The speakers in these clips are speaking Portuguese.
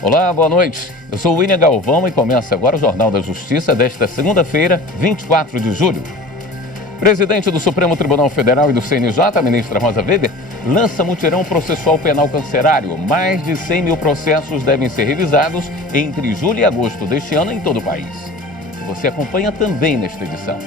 Olá, boa noite. Eu sou o William Galvão e começa agora o Jornal da Justiça desta segunda-feira, 24 de julho. Presidente do Supremo Tribunal Federal e do CNJ, a ministra Rosa Weber, lança mutirão processual penal carcerário. Mais de 100 mil processos devem ser revisados entre julho e agosto deste ano em todo o país. Você acompanha também nesta edição.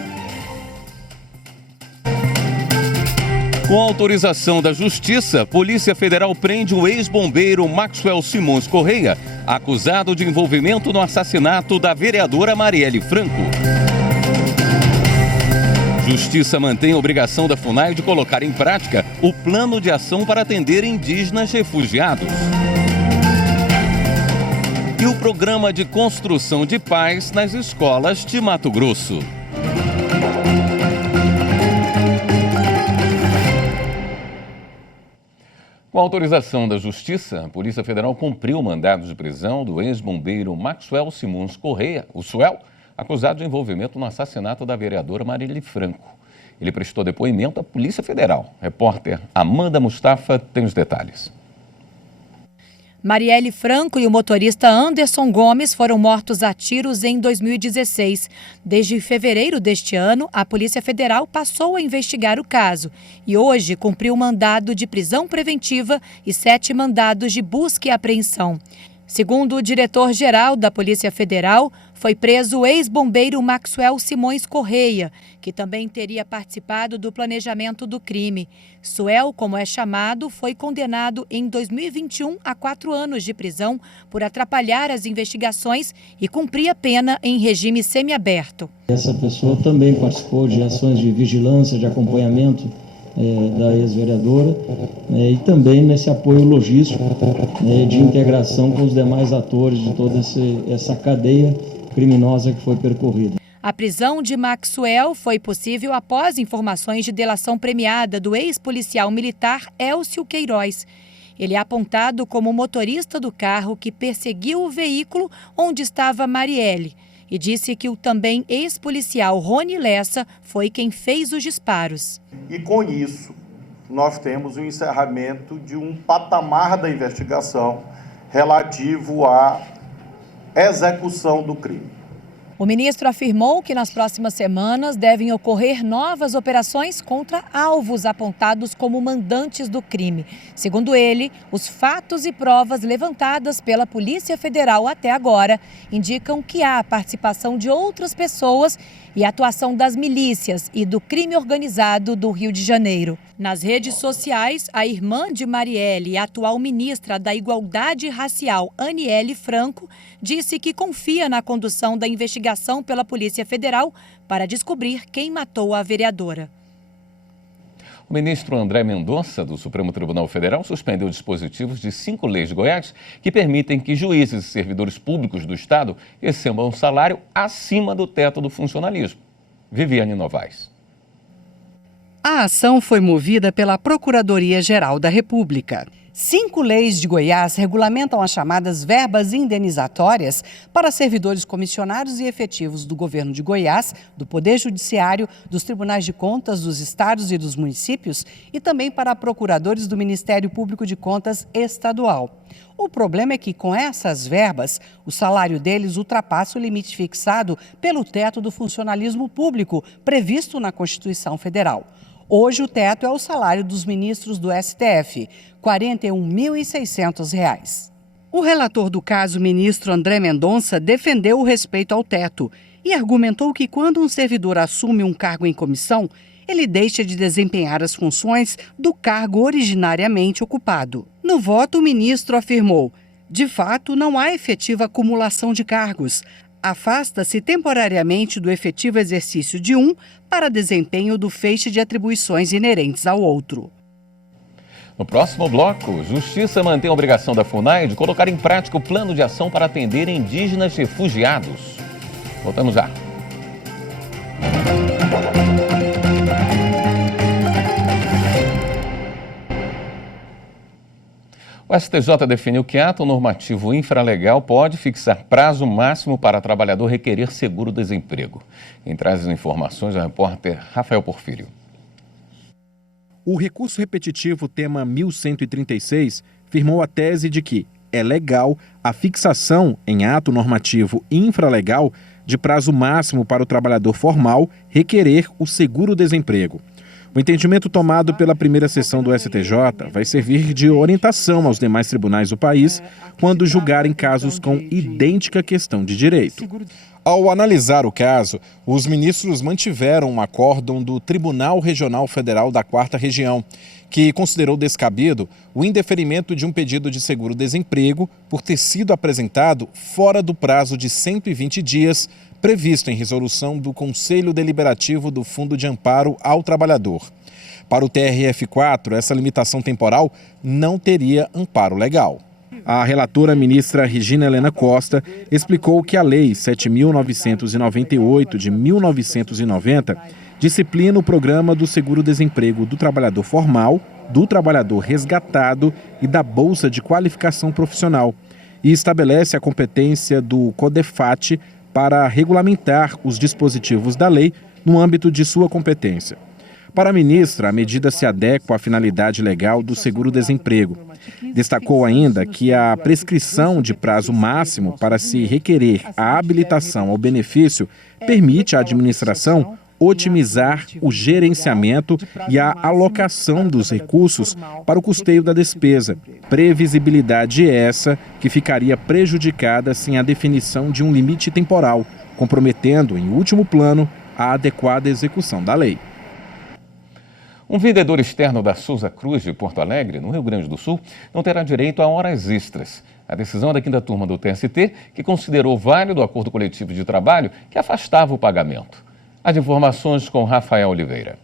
Com autorização da Justiça, Polícia Federal prende o ex-bombeiro Maxwell Simões Correia, acusado de envolvimento no assassinato da vereadora Marielle Franco. Justiça mantém a obrigação da FUNAI de colocar em prática o plano de ação para atender indígenas refugiados. E o programa de construção de paz nas escolas de Mato Grosso. Com a autorização da Justiça, a Polícia Federal cumpriu o mandado de prisão do ex-bombeiro Maxwell Simões Correia, o Suel, acusado de envolvimento no assassinato da vereadora Marielle Franco. Ele prestou depoimento à Polícia Federal. Repórter Amanda Mustafa tem os detalhes. Marielle Franco e o motorista Anderson Gomes foram mortos a tiros em 2016. Desde fevereiro deste ano, a Polícia Federal passou a investigar o caso e hoje cumpriu mandado de prisão preventiva e 7 mandados de busca e apreensão. Segundo o diretor-geral da Polícia Federal, foi preso o ex-bombeiro Maxwell Simões Correia, que também teria participado do planejamento do crime. Suel, como é chamado, foi condenado em 2021 a 4 anos de prisão por atrapalhar as investigações e cumprir a pena em regime semiaberto. Essa pessoa também participou de ações de vigilância, de acompanhamento da ex-vereadora e também nesse apoio logístico de integração com os demais atores de toda essa cadeia criminosa que foi percorrida. A prisão de Maxwell foi possível após informações de delação premiada do ex-policial militar Elcio Queiroz. Ele é apontado como motorista do carro que perseguiu o veículo onde estava Marielle e disse que o também ex-policial Rony Lessa foi quem fez os disparos. E com isso, nós temos o encerramento de um patamar da investigação relativo à execução do crime. O ministro afirmou que nas próximas semanas devem ocorrer novas operações contra alvos apontados como mandantes do crime. Segundo ele, os fatos e provas levantadas pela Polícia Federal até agora indicam que há a participação de outras pessoas e a atuação das milícias e do crime organizado do Rio de Janeiro. Nas redes sociais, a irmã de Marielle e a atual ministra da Igualdade Racial, Aniele Franco, disse que confia na condução da investigação pela Polícia Federal para descobrir quem matou a vereadora. O ministro André Mendonça, do Supremo Tribunal Federal, suspendeu dispositivos de 5 leis de Goiás que permitem que juízes e servidores públicos do Estado recebam um salário acima do teto do funcionalismo. Viviane Novaes. A ação foi movida pela Procuradoria-Geral da República. 5 leis de Goiás regulamentam as chamadas verbas indenizatórias para servidores comissionados e efetivos do governo de Goiás, do Poder Judiciário, dos Tribunais de Contas dos estados e dos municípios e também para procuradores do Ministério Público de Contas Estadual. O problema é que, com essas verbas, o salário deles ultrapassa o limite fixado pelo teto do funcionalismo público previsto na Constituição Federal. Hoje, o teto é o salário dos ministros do STF, R$ 41.600. O relator do caso, ministro André Mendonça, defendeu o respeito ao teto e argumentou que quando um servidor assume um cargo em comissão, ele deixa de desempenhar as funções do cargo originariamente ocupado. No voto, o ministro afirmou: de fato, não há efetiva acumulação de cargos. Afasta-se temporariamente do efetivo exercício de um para desempenho do feixe de atribuições inerentes ao outro. No próximo bloco, Justiça mantém a obrigação da FUNAI de colocar em prática o plano de ação para atender indígenas refugiados. Voltamos já. O STJ definiu que ato normativo infralegal pode fixar prazo máximo para trabalhador requerer seguro-desemprego. Quem traz as informações é o repórter Rafael Porfírio. O recurso repetitivo tema 1136 firmou a tese de que é legal a fixação em ato normativo infralegal de prazo máximo para o trabalhador formal requerer o seguro-desemprego. O entendimento tomado pela primeira sessão do STJ vai servir de orientação aos demais tribunais do país quando julgarem casos com idêntica questão de direito. Ao analisar o caso, os ministros mantiveram um acórdão do Tribunal Regional Federal da 4ª Região, que considerou descabido o indeferimento de um pedido de seguro-desemprego por ter sido apresentado fora do prazo de 120 dias previsto em resolução do Conselho Deliberativo do Fundo de Amparo ao Trabalhador. Para o TRF4, essa limitação temporal não teria amparo legal. A relatora ministra Regina Helena Costa explicou que a Lei 7.998 de 1990 disciplina o programa do seguro-desemprego do trabalhador formal, do trabalhador resgatado e da Bolsa de Qualificação Profissional e estabelece a competência do CODEFAT para regulamentar os dispositivos da lei no âmbito de sua competência. Para a ministra, a medida se adequa à finalidade legal do seguro-desemprego. Destacou ainda que a prescrição de prazo máximo para se requerer a habilitação ao benefício permite à administração otimizar o gerenciamento e a alocação dos recursos para o custeio da despesa. Previsibilidade essa que ficaria prejudicada sem a definição de um limite temporal, comprometendo, em último plano, a adequada execução da lei. Um vendedor externo da Souza Cruz de Porto Alegre, no Rio Grande do Sul, não terá direito a horas extras. A decisão é da 5ª turma do TST, que considerou válido o acordo coletivo de trabalho que afastava o pagamento. As informações com Rafael Oliveira.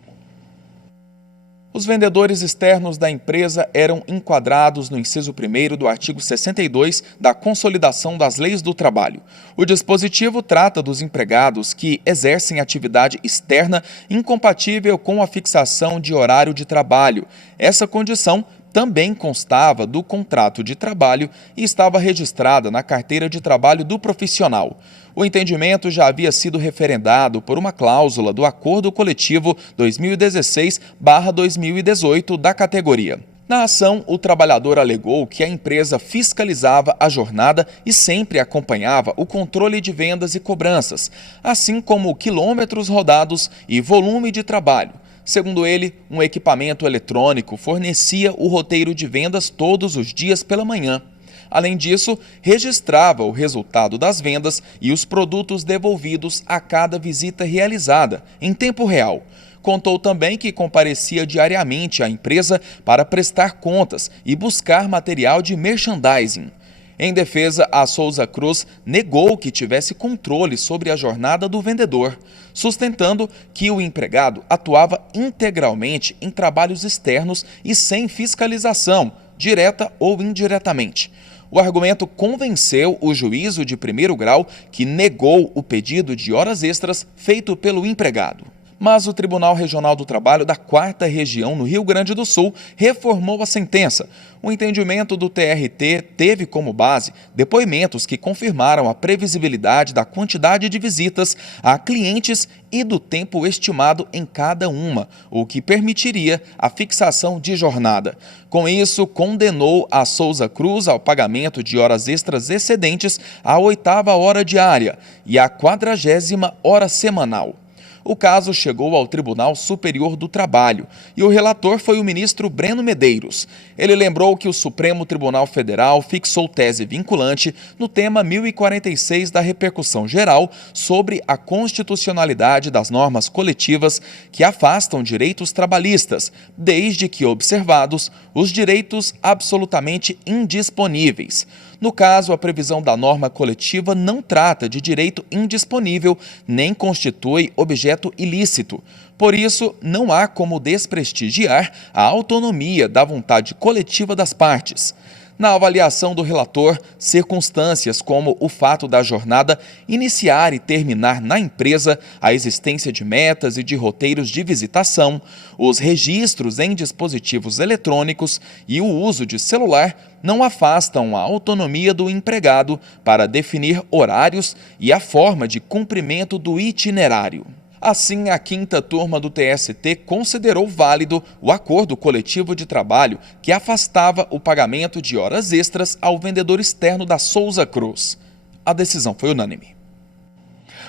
Os vendedores externos da empresa eram enquadrados no inciso 1º do artigo 62 da Consolidação das Leis do Trabalho. O dispositivo trata dos empregados que exercem atividade externa incompatível com a fixação de horário de trabalho. Essa condição também constava do contrato de trabalho e estava registrada na carteira de trabalho do profissional. O entendimento já havia sido referendado por uma cláusula do Acordo Coletivo 2016/2018 da categoria. Na ação, o trabalhador alegou que a empresa fiscalizava a jornada e sempre acompanhava o controle de vendas e cobranças, assim como quilômetros rodados e volume de trabalho. Segundo ele, um equipamento eletrônico fornecia o roteiro de vendas todos os dias pela manhã. Além disso, registrava o resultado das vendas e os produtos devolvidos a cada visita realizada, em tempo real. Contou também que comparecia diariamente à empresa para prestar contas e buscar material de merchandising. Em defesa, a Souza Cruz negou que tivesse controle sobre a jornada do vendedor, sustentando que o empregado atuava integralmente em trabalhos externos e sem fiscalização, direta ou indiretamente. O argumento convenceu o juízo de 1º grau, que negou o pedido de horas extras feito pelo empregado. Mas o Tribunal Regional do Trabalho da 4ª Região, no Rio Grande do Sul, reformou a sentença. O entendimento do TRT teve como base depoimentos que confirmaram a previsibilidade da quantidade de visitas a clientes e do tempo estimado em cada uma, o que permitiria a fixação de jornada. Com isso, condenou a Souza Cruz ao pagamento de horas extras excedentes à 8ª hora diária e à 40ª hora semanal. O caso chegou ao Tribunal Superior do Trabalho e o relator foi o ministro Breno Medeiros. Ele lembrou que o Supremo Tribunal Federal fixou tese vinculante no tema 1046 da repercussão geral sobre a constitucionalidade das normas coletivas que afastam direitos trabalhistas, desde que observados os direitos absolutamente indisponíveis. No caso, a previsão da norma coletiva não trata de direito indisponível, nem constitui objeto ilícito. Por isso, não há como desprestigiar a autonomia da vontade coletiva das partes. Na avaliação do relator, circunstâncias como o fato da jornada iniciar e terminar na empresa, a existência de metas e de roteiros de visitação, os registros em dispositivos eletrônicos e o uso de celular não afastam a autonomia do empregado para definir horários e a forma de cumprimento do itinerário. Assim, a 5ª turma do TST considerou válido o acordo coletivo de trabalho que afastava o pagamento de horas extras ao vendedor externo da Souza Cruz. A decisão foi unânime.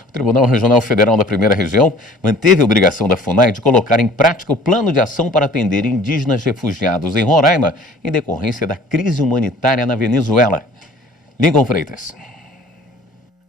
O Tribunal Regional Federal da Primeira Região manteve a obrigação da FUNAI de colocar em prática o plano de ação para atender indígenas refugiados em Roraima em decorrência da crise humanitária na Venezuela. Lincoln Freitas.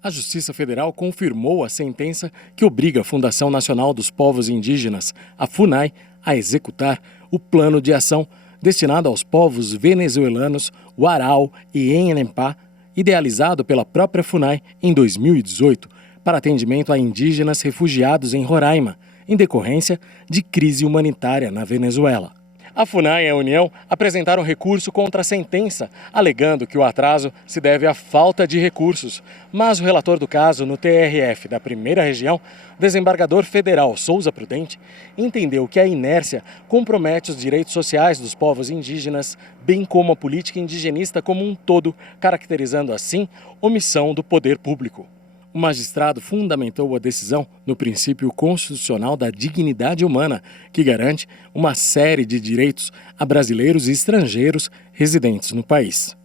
A Justiça Federal confirmou a sentença que obriga a Fundação Nacional dos Povos Indígenas, a FUNAI, a executar o plano de ação destinado aos povos venezuelanos Warao e Enhenepá, idealizado pela própria FUNAI em 2018, para atendimento a indígenas refugiados em Roraima, em decorrência de crise humanitária na Venezuela. A FUNAI e a União apresentaram recurso contra a sentença, alegando que o atraso se deve à falta de recursos. Mas o relator do caso no TRF da Primeira Região, desembargador federal Souza Prudente, entendeu que a inércia compromete os direitos sociais dos povos indígenas, bem como a política indigenista como um todo, caracterizando assim omissão do poder público. O magistrado fundamentou a decisão no princípio constitucional da dignidade humana, que garante uma série de direitos a brasileiros e estrangeiros residentes no país.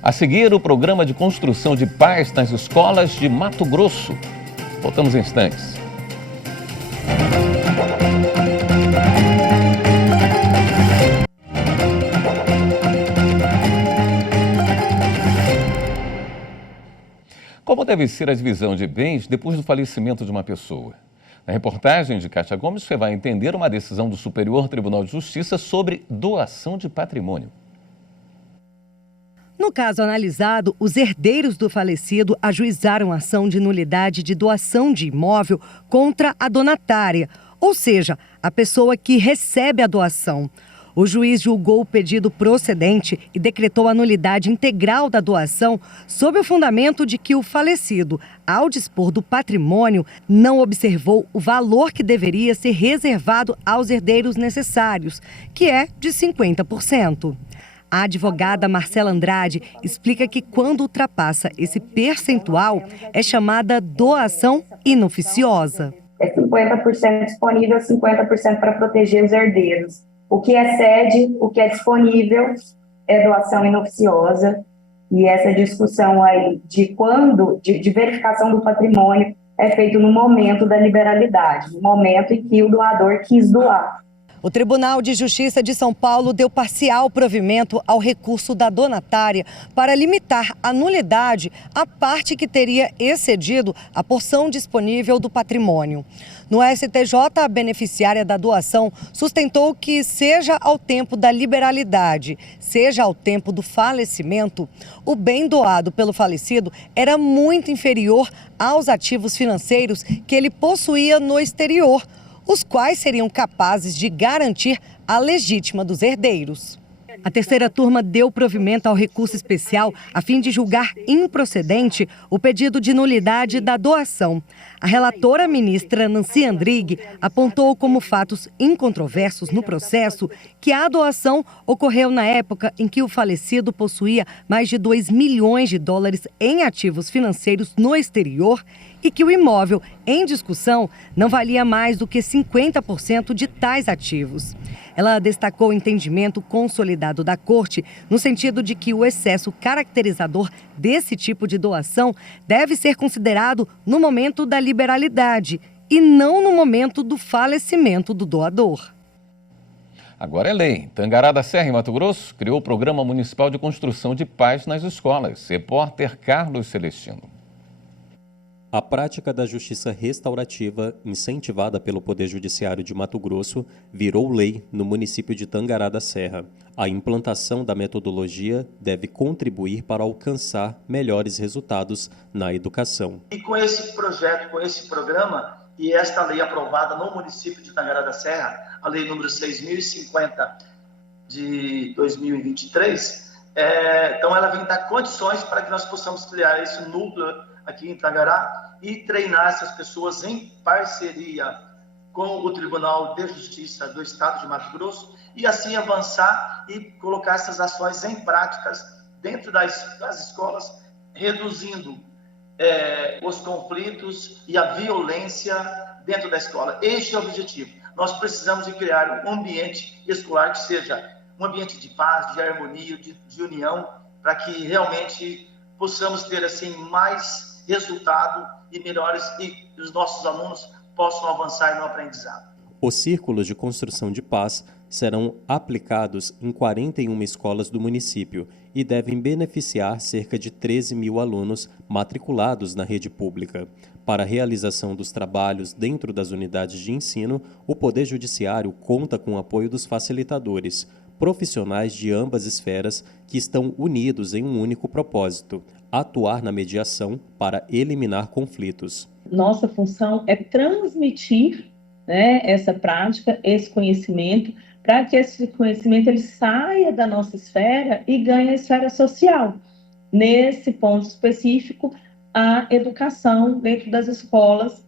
A seguir, o programa de construção de paz nas escolas de Mato Grosso. Voltamos em instantes. Como deve ser a divisão de bens depois do falecimento de uma pessoa? Na reportagem de Kátia Gomes, você vai entender uma decisão do Superior Tribunal de Justiça sobre doação de patrimônio. No caso analisado, os herdeiros do falecido ajuizaram ação de nulidade de doação de imóvel contra a donatária, ou seja, a pessoa que recebe a doação. O juiz julgou o pedido procedente e decretou a nulidade integral da doação sob o fundamento de que o falecido, ao dispor do patrimônio, não observou o valor que deveria ser reservado aos herdeiros necessários, que é de 50%. A advogada Marcela Andrade explica que quando ultrapassa esse percentual, é chamada doação inoficiosa. É 50% disponível, 50% para proteger os herdeiros. O que excede, o que é disponível, é doação inoficiosa. E essa discussão aí de verificação do patrimônio é feito no momento da liberalidade, no momento em que o doador quis doar. O Tribunal de Justiça de São Paulo deu parcial provimento ao recurso da donatária para limitar a nulidade à parte que teria excedido a porção disponível do patrimônio. No STJ, a beneficiária da doação sustentou que, seja ao tempo da liberalidade, seja ao tempo do falecimento, o bem doado pelo falecido era muito inferior aos ativos financeiros que ele possuía no exterior, os quais seriam capazes de garantir a legítima dos herdeiros. A terceira turma deu provimento ao recurso especial a fim de julgar improcedente o pedido de nulidade da doação. A relatora ministra Nancy Andrighi apontou como fatos incontroversos no processo que a doação ocorreu na época em que o falecido possuía mais de 2 milhões de dólares em ativos financeiros no exterior e que o imóvel em discussão não valia mais do que 50% de tais ativos. Ela destacou o entendimento consolidado da Corte no sentido de que o excesso caracterizador desse tipo de doação deve ser considerado no momento da liberalidade e não no momento do falecimento do doador. Agora é lei. Tangará da Serra, em Mato Grosso, criou o Programa Municipal de Construção de Paz nas escolas. Repórter Carlos Celestino. A prática da justiça restaurativa, incentivada pelo Poder Judiciário de Mato Grosso, virou lei no município de Tangará da Serra. A implantação da metodologia deve contribuir para alcançar melhores resultados na educação. E com esse projeto, com esse programa e esta lei aprovada no município de Tangará da Serra, a lei número 6.050 de 2023, Então, ela vem dar condições para que nós possamos criar esse núcleo aqui em Tangará e treinar essas pessoas em parceria com o Tribunal de Justiça do Estado de Mato Grosso e assim avançar e colocar essas ações em práticas dentro das escolas, reduzindo os conflitos e a violência dentro da escola. Este é o objetivo. Nós precisamos de criar um ambiente escolar que seja um ambiente de paz, de harmonia, de união, para que realmente possamos ter assim mais resultado e melhores e os nossos alunos possam avançar no aprendizado. Os círculos de construção de paz serão aplicados em 41 escolas do município e devem beneficiar cerca de 13 mil alunos matriculados na rede pública. Para a realização dos trabalhos dentro das unidades de ensino, o Poder Judiciário conta com o apoio dos facilitadores, profissionais de ambas esferas que estão unidos em um único propósito: atuar na mediação para eliminar conflitos. Nossa função é transmitir, essa prática, esse conhecimento, para que esse conhecimento ele saia da nossa esfera e ganhe a esfera social. Nesse ponto específico, a educação dentro das escolas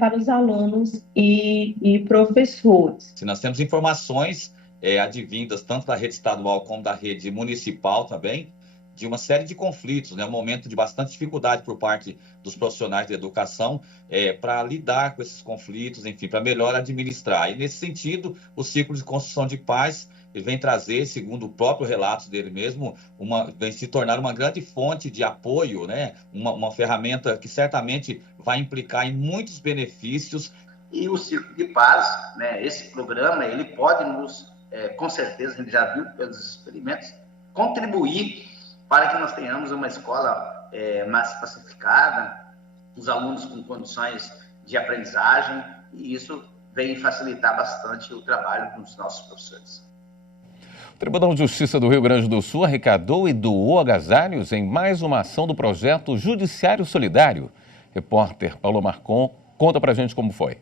para os alunos e professores. Se nós temos informações advindas tanto da rede estadual como da rede municipal também, de uma série de conflitos, um momento de bastante dificuldade por parte dos profissionais de educação para lidar com esses conflitos, enfim, para melhor administrar. E nesse sentido, o ciclo de construção de paz ele vem trazer, segundo o próprio relato dele mesmo, vem se tornar uma grande fonte de apoio, uma ferramenta que certamente vai implicar em muitos benefícios. E o Círculo de Paz, esse programa, ele pode nos, com certeza, a gente já viu pelos experimentos, contribuir para que nós tenhamos uma escola mais pacificada, os alunos com condições de aprendizagem, e isso vem facilitar bastante o trabalho dos nossos professores. O Tribunal de Justiça do Rio Grande do Sul arrecadou e doou agasalhos em mais uma ação do projeto Judiciário Solidário. Repórter Paulo Marcon conta pra gente como foi.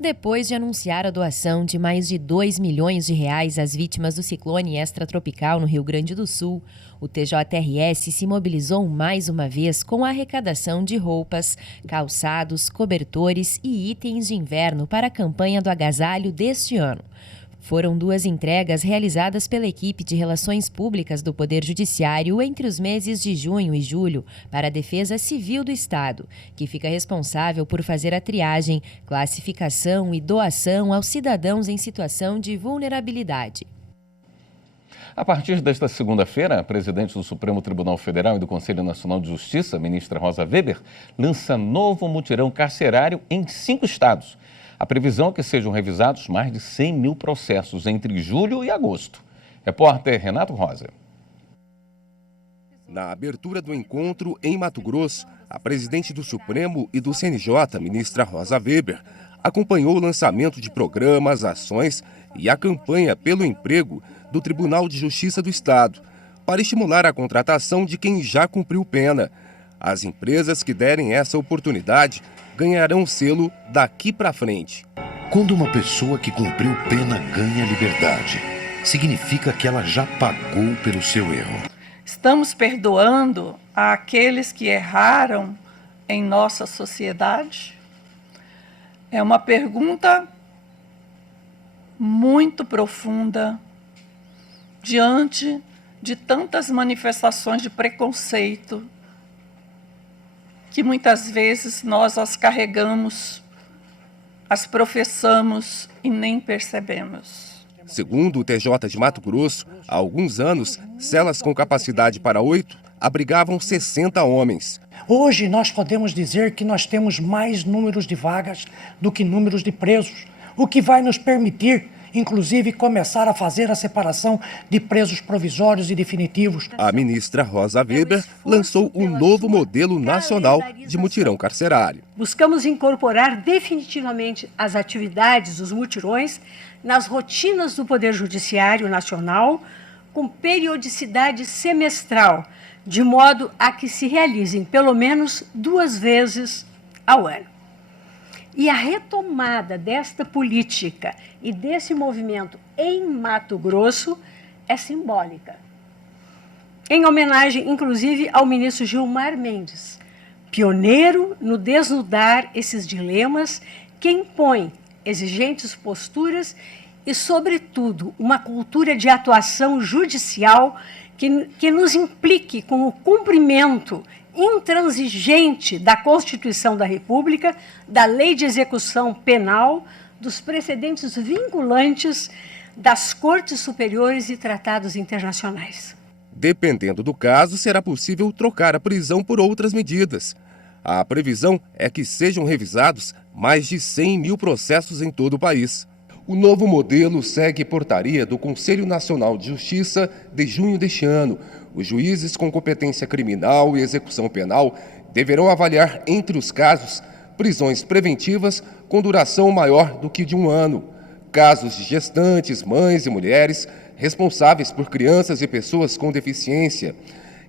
Depois de anunciar a doação de mais de 2 milhões de reais às vítimas do ciclone extratropical no Rio Grande do Sul, o TJRS se mobilizou mais uma vez com a arrecadação de roupas, calçados, cobertores e itens de inverno para a campanha do agasalho deste ano. Foram 2 entregas realizadas pela equipe de Relações Públicas do Poder Judiciário entre os meses de junho e julho para a Defesa Civil do Estado, que fica responsável por fazer a triagem, classificação e doação aos cidadãos em situação de vulnerabilidade. A partir desta segunda-feira, a presidente do Supremo Tribunal Federal e do Conselho Nacional de Justiça, ministra Rosa Weber, lança novo mutirão carcerário em 5 estados. A previsão é que sejam revisados mais de 100 mil processos entre julho e agosto. Repórter Renato Rosa. Na abertura do encontro em Mato Grosso, a presidente do Supremo e do CNJ, ministra Rosa Weber, acompanhou o lançamento de programas, ações e a campanha pelo emprego do Tribunal de Justiça do Estado, para estimular a contratação de quem já cumpriu pena. As empresas que derem essa oportunidade ganharão selo daqui para frente. Quando uma pessoa que cumpriu pena ganha liberdade, significa que ela já pagou pelo seu erro. Estamos perdoando aqueles que erraram em nossa sociedade? É uma pergunta muito profunda diante de tantas manifestações de preconceito que muitas vezes nós as carregamos, as professamos e nem percebemos. Segundo o TJ de Mato Grosso, há alguns anos, celas com capacidade para 8 abrigavam 60 homens. Hoje nós podemos dizer que nós temos mais números de vagas do que números de presos, o que vai nos permitir, inclusive, começar a fazer a separação de presos provisórios e definitivos. A ministra Rosa Weber lançou um novo modelo nacional de mutirão carcerário. Buscamos incorporar definitivamente as atividades dos mutirões nas rotinas do Poder Judiciário Nacional, com periodicidade semestral, de modo a que se realizem pelo menos 2 vezes ao ano. E a retomada desta política e desse movimento em Mato Grosso é simbólica. Em homenagem, inclusive, ao ministro Gilmar Mendes, pioneiro no desnudar esses dilemas que impõem exigentes posturas e, sobretudo, uma cultura de atuação judicial que nos implique com o cumprimento intransigente da Constituição da República, da Lei de Execução Penal, dos precedentes vinculantes das Cortes Superiores e tratados internacionais. Dependendo do caso, será possível trocar a prisão por outras medidas. A previsão é que sejam revisados mais de 100 mil processos em todo o país. O novo modelo segue portaria do Conselho Nacional de Justiça de junho deste ano. Os juízes com competência criminal e execução penal deverão avaliar, entre os casos, prisões preventivas com duração maior do que de 1 ano, casos de gestantes, mães e mulheres responsáveis por crianças e pessoas com deficiência,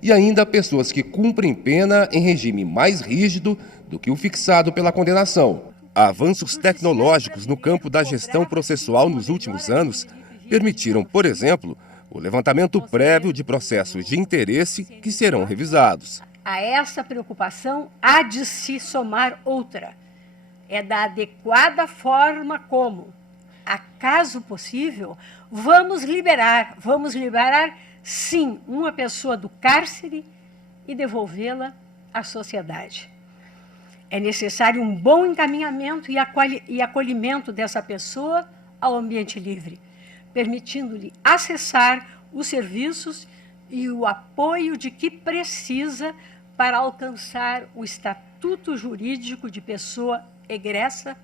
e ainda pessoas que cumprem pena em regime mais rígido do que o fixado pela condenação. Avanços tecnológicos no campo da gestão processual nos últimos anos permitiram, por exemplo, o levantamento prévio de processos de interesse que serão revisados. A essa preocupação há de se somar outra. É da adequada forma como, a caso possível, vamos liberar sim, uma pessoa do cárcere e devolvê-la à sociedade. É necessário um bom encaminhamento e acolhimento dessa pessoa ao ambiente livre, permitindo-lhe acessar os serviços e o apoio de que precisa para alcançar o estatuto jurídico de pessoa egressa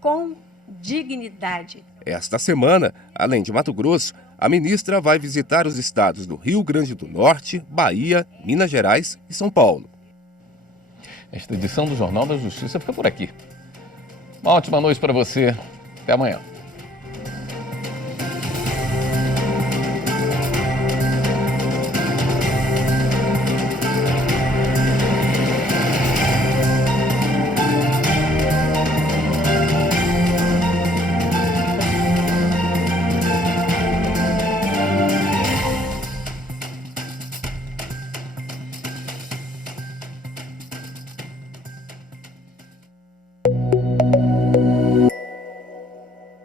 com dignidade. Esta semana, além de Mato Grosso, a ministra vai visitar os estados do Rio Grande do Norte, Bahia, Minas Gerais e São Paulo. Esta edição do Jornal da Justiça fica por aqui. Uma ótima noite para você. Até amanhã.